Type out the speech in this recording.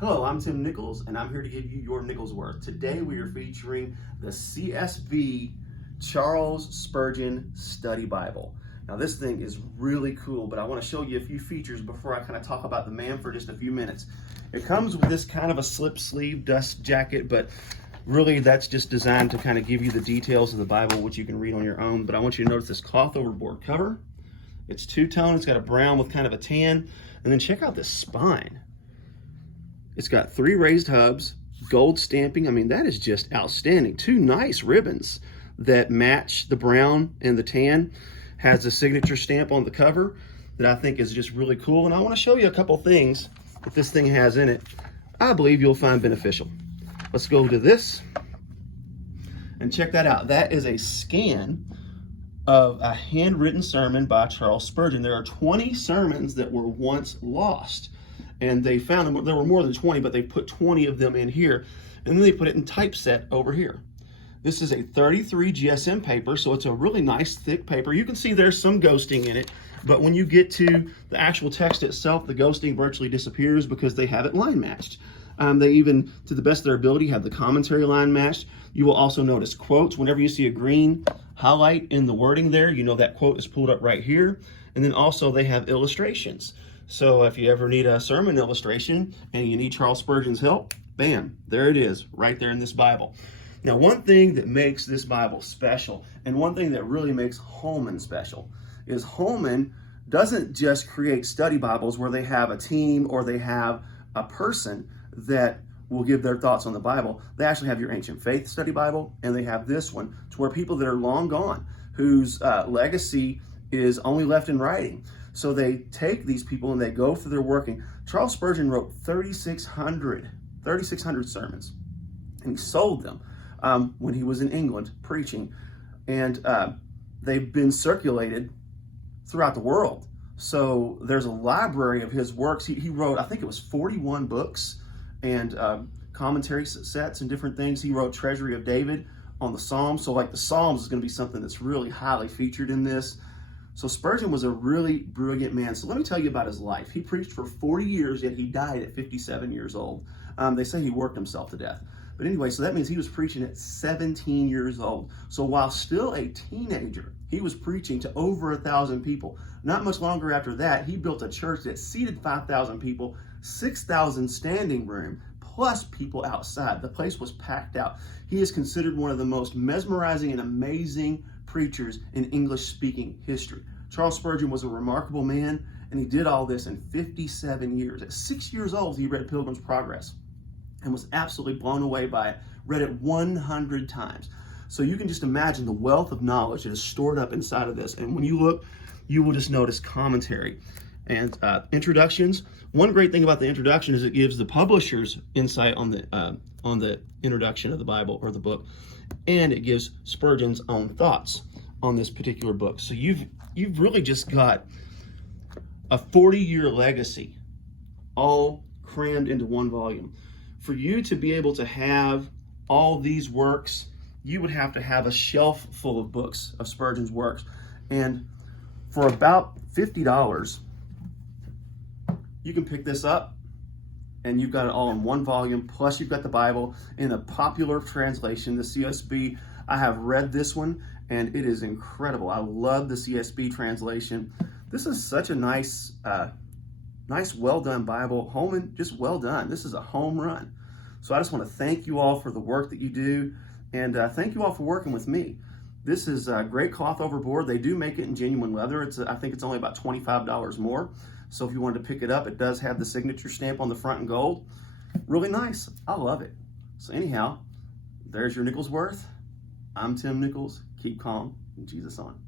Hello, I'm Tim Nichols, and I'm here to give you your Nichols worth. Today we are featuring the CSB Charles Spurgeon Study Bible. Now this thing is really cool, but I want to show you a few features before I kind of talk about the man for just a few minutes. It comes with this kind of a slip sleeve dust jacket, but really that's just designed to kind of give you the details of the Bible, which you can read on your own. But I want you to notice this cloth overboard cover. It's two-tone, it's got a brown with kind of a tan, and then check out this spine. It's got 3 raised hubs, gold stamping. I mean, that is just outstanding. 2 nice ribbons that match the brown and the tan. Has a signature stamp on the cover that I think is just really cool. And I want to show you a couple things that this thing has in it I believe you'll find beneficial. Let's go to this and check that out. That is a scan of a handwritten sermon by Charles Spurgeon. There are 20 sermons that were once lost. And they found them, there were more than 20, but they put 20 of them in here. And then they put it in typeset over here. This is a 33 GSM paper, so it's a really nice thick paper. You can see there's some ghosting in it, but when you get to the actual text itself, the ghosting virtually disappears because they have it line matched. They even, to the best of their ability, have the commentary line matched. You will also notice quotes. Whenever you see a green highlight in the wording there, you know that quote is pulled up right here. And then also they have illustrations. So if you ever need a sermon illustration and you need Charles Spurgeon's help, bam, there it is, right there in this Bible. Now, one thing that makes this Bible special, and one thing that really makes Holman special, is Holman doesn't just create study Bibles where they have a team or they have a person that will give their thoughts on the Bible. They actually have your Ancient Faith Study Bible, and they have this one to where people that are long gone, whose legacy is only left in writing. So they take these people and they go through their working. Charles Spurgeon wrote 3,600 sermons, and he sold them when he was in England preaching. And they've been circulated throughout the world. So there's a library of his works. He wrote, I think it was 41 books and commentary sets and different things. He wrote Treasury of David on the Psalms. So like the Psalms is going to be something that's really highly featured in this. So Spurgeon was a really brilliant man. So let me tell you about his life. He preached for 40 years, yet he died at 57 years old. They say he worked himself to death. But anyway, so that means he was preaching at 17 years old. So while still a teenager, he was preaching to over 1,000 people. Not much longer after that, he built a church that seated 5,000 people, 6,000 standing room, plus people outside. The place was packed out. He is considered one of the most mesmerizing and amazing preachers in English-speaking history. Charles Spurgeon was a remarkable man, and he did all this in 57 years. At 6 years old, he read Pilgrim's Progress and was absolutely blown away by it, read it 100 times. So you can just imagine the wealth of knowledge that is stored up inside of this. And when you look, you will just notice commentary and introductions. One great thing about the introduction is it gives the publisher's insight on the introduction of the Bible or the book, and it gives Spurgeon's own thoughts on this particular book. So you've really just got a 40-year legacy all crammed into one volume. For you to be able to have all these works, you would have to have a shelf full of books of Spurgeon's works. And for about $50, you can pick this up and you've got it all in one volume, plus you've got the Bible in a popular translation, the CSB. I have read this one and it is incredible. I love the CSB translation. This is such a nice, well done Bible. Holman, just well done. This is a home run. So I just want to thank you all for the work that you do, and thank you all for working with me. This is great cloth overboard. They do make it in genuine leather. I think it's only about $25 more. So if you wanted to pick it up, it does have the signature stamp on the front in gold. Really nice. I love it. So anyhow, there's your Nichols worth. I'm Tim Nichols. Keep calm and Jesus on.